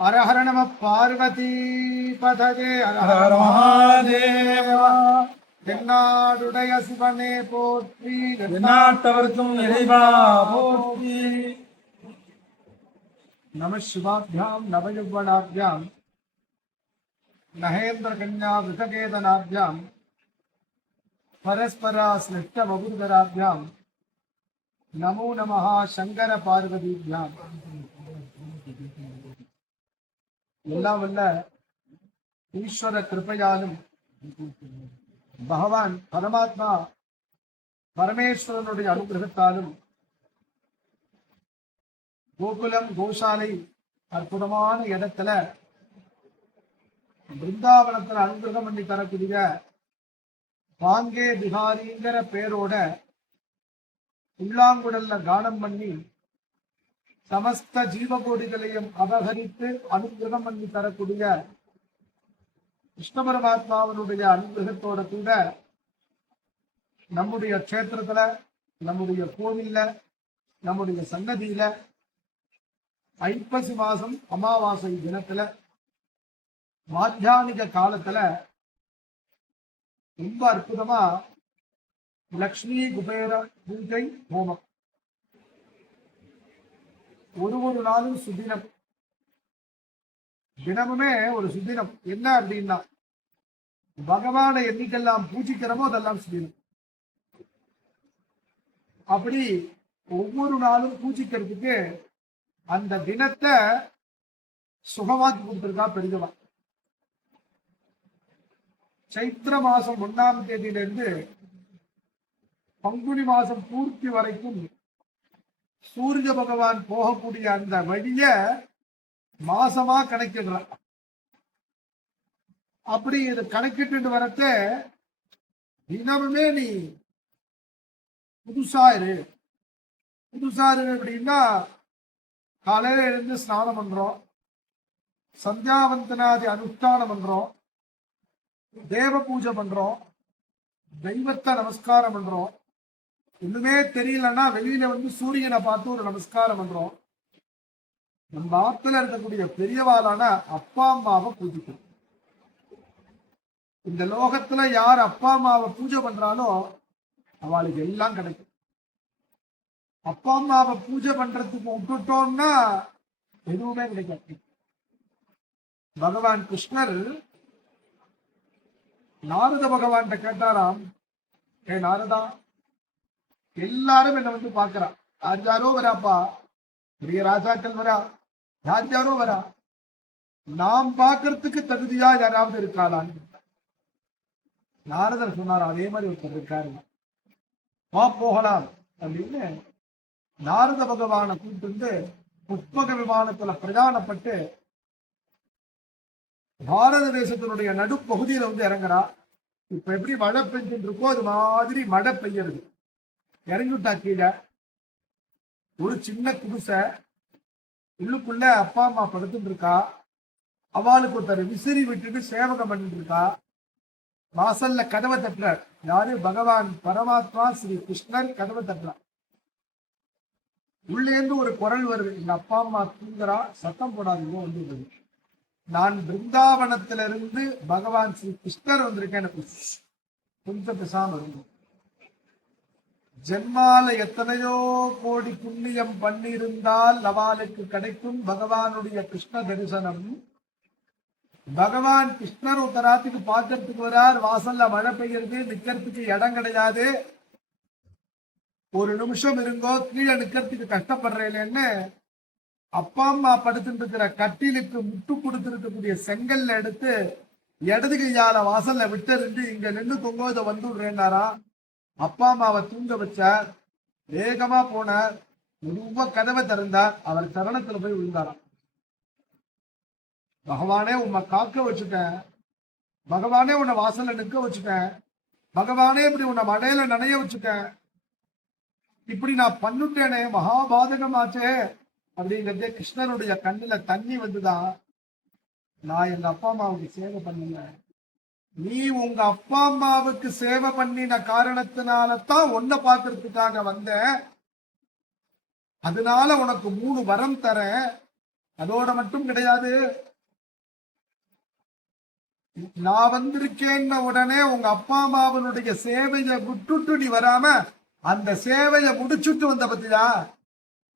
ஹர ஹர நம பார்வதி பதகே ஹர ஹர ஹர மகாதேவா தென்னாடுடைய சிவனே போற்றி எந்நாட்டவர்க்கும் இறைவா போற்றி நம சிவாபியாம் நவயுவனாபியாம் மகேந்திர கன்யா விதகேதனாபியாம் பரஸ்பரா சிருஷ்ட வகுதராபியாம் நமோ நமஹ சங்கர பார்வதிபியாம் எல்லாம் வல்ல ஈஸ்வர கிருபையாலும் பகவான் பரமாத்மா பரமேஸ்வரனுடைய அனுகிரகத்தாலும் கோகுலம் கோசாலை அற்புதமான இடத்துல பிருந்தாவனத்துல அனுகிரகம் பண்ணி தரக்கூடிய பாங்கே பிகாரிங்கிற பேரோட உள்ளாங்குடல்ல கானம் பண்ணி சமஸ்த ஜீவகோடிகளையும் அபகரித்து அனுகிரகம் பண்ணி தரக்கூடிய கிருஷ்ண பரமாத்மாவனுடைய அனுகிரகத்தோட கூட நம்முடைய க்ஷேத்திரத்துல நம்முடைய கோவில்ல நம்முடைய சன்னதியில ஐப்பசி மாசம் அமாவாசை தினத்துல மாத்தியானிக காலத்துல ரொம்ப அற்புதமா லக்ஷ்மி குபேர பூஜை ஹோமம். ஒரு ஒரு நாளும் சுதினம். தினமுமே ஒரு சுதினம். என்ன அப்படின்னா பகவானை என்னைக்கெல்லாம் பூஜிக்கிறோமோ அதெல்லாம் சுதினம். அப்படி ஒவ்வொரு நாளும் பூஜிக்கிறதுக்கு அந்த தினத்தை சுகமாக்கி கொடுத்துருக்கா பெரிதவா சைத்திர மாசம் ஒன்னாம் தேதியிலிருந்து பங்குனி மாசம் பூர்த்தி வரைக்கும் சூரிய பகவான் போகக்கூடிய அந்த வழிய மாசமா கணக்கிடுறான். அப்படி இது கணக்கிட்டு வரத்த தினமுமே நீ புதுசா இரு. புதுசா இரு அப்படின்னா காலையில எழுந்து ஸ்நானம் பண்றோம். சந்தியாவந்தனாதி அனுஷ்டானம் பண்றோம். தேவ பூஜை பண்றோம். தெய்வத்தை நமஸ்காரம் பண்றோம். ஒண்ணுமே தெரியலன்னா வெளியில வந்து சூரியனை பார்த்து ஒரு நமஸ்காரம் பண்றோம். நம்ம ஆத்துல இருக்கக்கூடிய பெரியவாளான அப்பா அம்மாவை பூஜிக்கும் இந்த லோகத்துல யார் அப்பா அம்மாவை பூஜை பண்றாலோ அவளுக்கு எல்லாம் கிடைக்கும். அப்பா அம்மாவை பூஜை பண்றதுக்கு விட்டுட்டோம்னா எதுவுமே கிடைக்காது. பகவான் கிருஷ்ணர் நாரத பகவான் கேட்டாராம் ஏ நாரதா எல்லாரும் என்ன வந்து பாக்குறா யார் வராப்பா பெரிய ராஜாக்கள் வரா. யார் வரா. நாம் பார்க்கறதுக்கு தகுதியா யாராவது இருக்காளான்னு நாரதர் சொன்னார் அதே மாதிரி ஒருத்தர் இருக்காரு. வா போகலாம். அப்படின்னு நாரத பகவானை கூப்பிட்டு வந்து புஷ்பக விமானத்துல பிரதானப்பட்டு பாரத தேசத்தினுடைய நடுப்பகுதியில வந்து இறங்குறா. இப்ப எப்படி மழை பெஞ்சுட்டு இருக்கோ அது மாதிரி மழை பெய்யறது. இறங்கி விட்டா கீழே? ஒரு சின்ன குடிசை. உள்ளுக்குள்ள அப்பா அம்மா படுத்துட்டு இருக்கா அவளுக்கு ஒருத்தர் விசிறி விட்டுட்டு சேவகம் பண்ணிட்டு இருக்கா வாசல்ல கதவை தட்டுறார். யாரு? பகவான். பரமாத்மா ஸ்ரீ கிருஷ்ணர் கதவை தட்டுறார். உள்ளேந்து ஒரு குரல் வருது. எங்க அப்பா அம்மா தூங்குறா. சத்தம் போடாதீங்க வந்து நான் பிருந்தாவனத்திலிருந்து பகவான் ஸ்ரீ கிருஷ்ணர் வந்திருக்கேன். எனக்கு கொஞ்சம் பெசாம இருந்தோம் ஜென்மால எத்தனையோ கோடி புண்ணியம் பண்ணியிருந்தால் அவளுக்கு கிடைக்கும் பகவானுடைய கிருஷ்ண தரிசனம். பகவான் கிருஷ்ணர் ஒரு ராத்துக்கு பாக்கிறதுக்கு வரார் வாசல்ல மழை பெய்யறது நிக்கிறதுக்கு இடம் கிடையாது. ஒரு நிமிஷம் இருங்கோ கீழே நிக்கிறதுக்கு கஷ்டப்படுறேன்னு அப்பா அம்மா படுத்துட்டு இருக்கிற கட்டிலுக்கு முட்டு கொடுத்துருக்கக்கூடிய செங்கல்ல எடுத்து இடது கையால வாசல்ல விட்டறிஞ்சு இங்க நின்று தொங்கோ வந்துடுறேன்னாரா அப்பா அம்மாவை தூங்க வச்சார். வேகமா போனார். ரொம்ப கதவை திறந்தார். அவர் சரணத்துல போய் விழுந்தாராம். பகவானே உன்னை காக்க வச்சுட்டேன். பகவானே உன்னை வாசல்ல நிக்க வச்சுட்டேன். பகவானே இப்படி உன்னை மடையில நனைய வச்சுட்டேன். இப்படி நான் பண்ணுட்டேனே மகாபாதகமாச்சே அப்படிங்கிறதே கிருஷ்ணனுடைய கண்ணுல தண்ணி வந்துதான். நான் எங்க அப்பா அம்மாவுக்கு சேவை பண்ணுவேன் நீ உங்க அப்பா அம்மாவுக்கு சேவை பண்ணின காரணத்தினால தான் உன்னை பார்க்கறதுக்காக வந்த அதனால உனக்கு மூணு வரம் தரேன். அதோட மட்டும் கிடையாது. நான் வந்திருக்கேன்ன உடனே உங்க அப்பா அம்மாவனுடைய சேவையை விட்டுட்டு நீ வராம அந்த சேவையை முடிச்சுட்டு வந்த பத்தியா?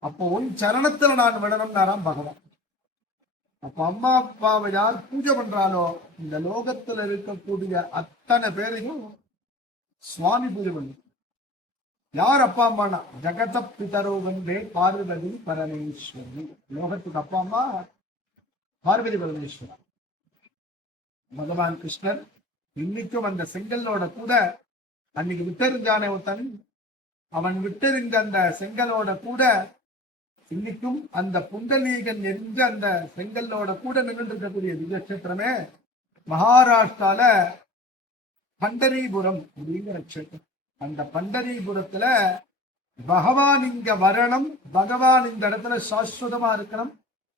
அப்போ உன் சரணத்துல நான் விடணும்னாராம் பகவான். அப்ப அம்மா அப்பாவை யார் பூஜை பண்றாலோ இந்த லோகத்துல இருக்கக்கூடிய அத்தனை பேரையும் சுவாமி பூஜை பண்ணு யார் அப்பா அம்மானா? ஜெகத பிதரோ வந்தே பார்வதி பரமேஸ்வரி. லோகத்துக்கு அப்பா அம்மா பார்வதி பரமேஸ்வரன் பகவான் கிருஷ்ணன் இன்னைக்கும் அந்த செங்கல்லோட கூட அன்னைக்கு விட்டறிஞ்சானே ஒருத்தன்? அவன் விட்டறிந்த அந்த செங்கலோட கூட இன்னைக்கும் அந்த புண்டலீகன் என்ற அந்த செங்கல்லோட கூட நின்று இருக்கக்கூடிய திவ்யக்ஷேத்திரமே மகாராஷ்டிரால பண்டரிபுரம் அப்படிங்கிற க்ஷேத்திரம். அந்த பண்டரிபுரத்துல பகவான் இங்க வரணும் பகவான் இந்த இடத்துல சாஸ்வதமா இருக்கணும்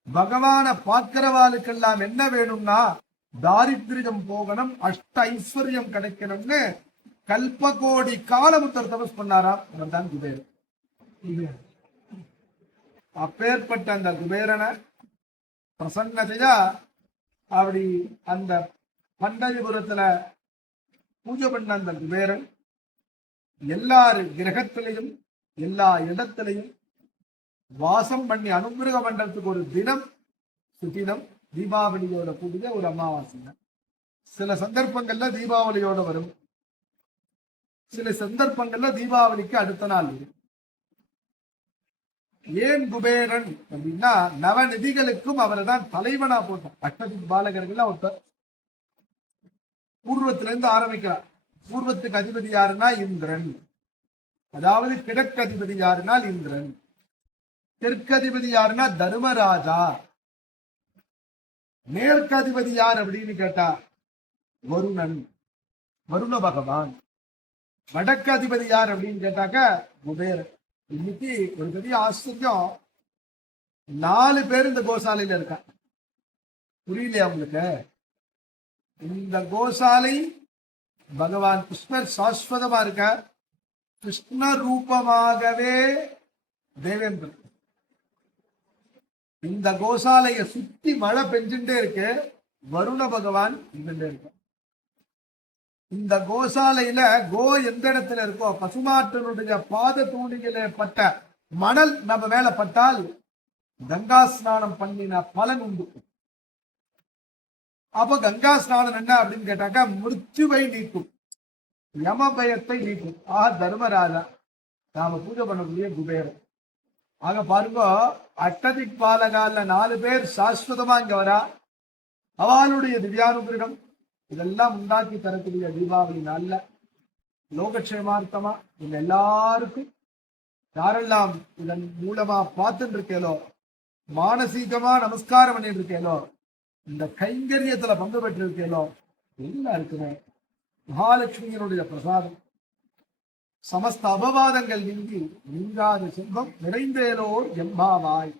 பகவான பார்க்கிறவாளுக்கெல்லாம் என்ன வேணும்னா தாரித்ரியம் போகணும் அஷ்ட ஐஸ்வர்யம் கிடைக்கணும்னு கல்பகோடி காலமுத்தர் தபஸ் பண்ணாராம். அவர் தான் குபேர் அப்பேற்பட்ட அந்த குபேரனை பிரசன்னதையா அப்படி அந்த பண்டரிபுரத்துல பூஜை பண்ண அந்த குபேரன் எல்லாரு கிரகத்திலையும் எல்லா இடத்திலையும் வாசம் பண்ணி அனுகிரகம் பண்றதுக்கு ஒரு தினம் சுதினம் தீபாவளியோட கூடிய ஒரு அமாவாசை சில சந்தர்ப்பங்கள்ல தீபாவளியோட வரும். சில சந்தர்ப்பங்கள்ல தீபாவளிக்கு அடுத்த நாள் வரும். ஏன் குபேரன் அப்படின்னா நவநிதிகளுக்கும் அவரை தான் தலைவனா போட்டான். அட்டதிக் பாலகர்கள் ஒருத்தர். பூர்வத்துல இருந்து ஆரம்பிக்கிறார். பூர்வத்துக்கு அதிபதி யாருன்னா இந்திரன். அதாவது கிழக்கு அதிபதி யாருன்னா இந்திரன். தெற்கு அதிபதி யாருன்னா தர்மராஜா. மேற்கு அதிபதி யார் அப்படின்னு கேட்டா வருணன். வருண பகவான். வடக்கு அதிபதி யார் அப்படின்னு கேட்டாக்க குபேரன். இன்னைக்கு ஒரு பெரிய ஆச்சரியம். நாலு பேர் இந்த கோசாலையில இருக்காங்க. புரியலையா உங்களுக்கு? இந்த கோசாலை பகவான் கிருஷ்ணர் சாஸ்வதமா இருக்க கிருஷ்ண ரூபமாகவே தேவேந்திரன். இந்த கோசாலையை சுத்தி மழை பெஞ்சுட்டே இருக்கு. வருண பகவான் இருந்துட்டே இருக்கு இந்த கோசாலையில கோ எந்த இடத்துல இருக்கோ பசுமாற்றனுடைய பாத தூணிகளே பட்ட மணல் நம்ம மேல பட்டால் கங்கா ஸ்நானம் பண்ணின பலன் உண்டு. அப்ப கங்கா ஸ்நானம் என்ன அப்படின்னு கேட்டாக்கா மிருத்யுவை நீக்கும். யம பயத்தை நீக்கும். ஆக தர்மராஜா. நாம பூஜை பண்ணக்கூடிய குபேரன். ஆக பாருங்க அட்டதிக் பாலகால நாலு பேர் சாஸ்வதமா இங்க வரா. அவளுடைய திவ்யானுகிரகம் இதெல்லாம் உண்டாக்கி தரக்கூடிய தீபாவளி நாள்ல லோகக்ஷேமார்த்தமா இந்த எல்லாருக்கும் யாரெல்லாம் இதன் மூலமா பார்த்துட்டு இருக்கேலோ மானசீகமா நமஸ்காரம் பண்ணிட்டு இருக்கேலோ இந்த கைங்கரியத்துல பங்கு பெற்று இருக்கேலோ எல்லாருக்குமே மகாலட்சுமியினுடைய பிரசாதம். சமஸ்த அபவாதங்கள் நீங்கி நீங்காத செல்வம் நிறைந்தேலோர் எம்பாவாய்.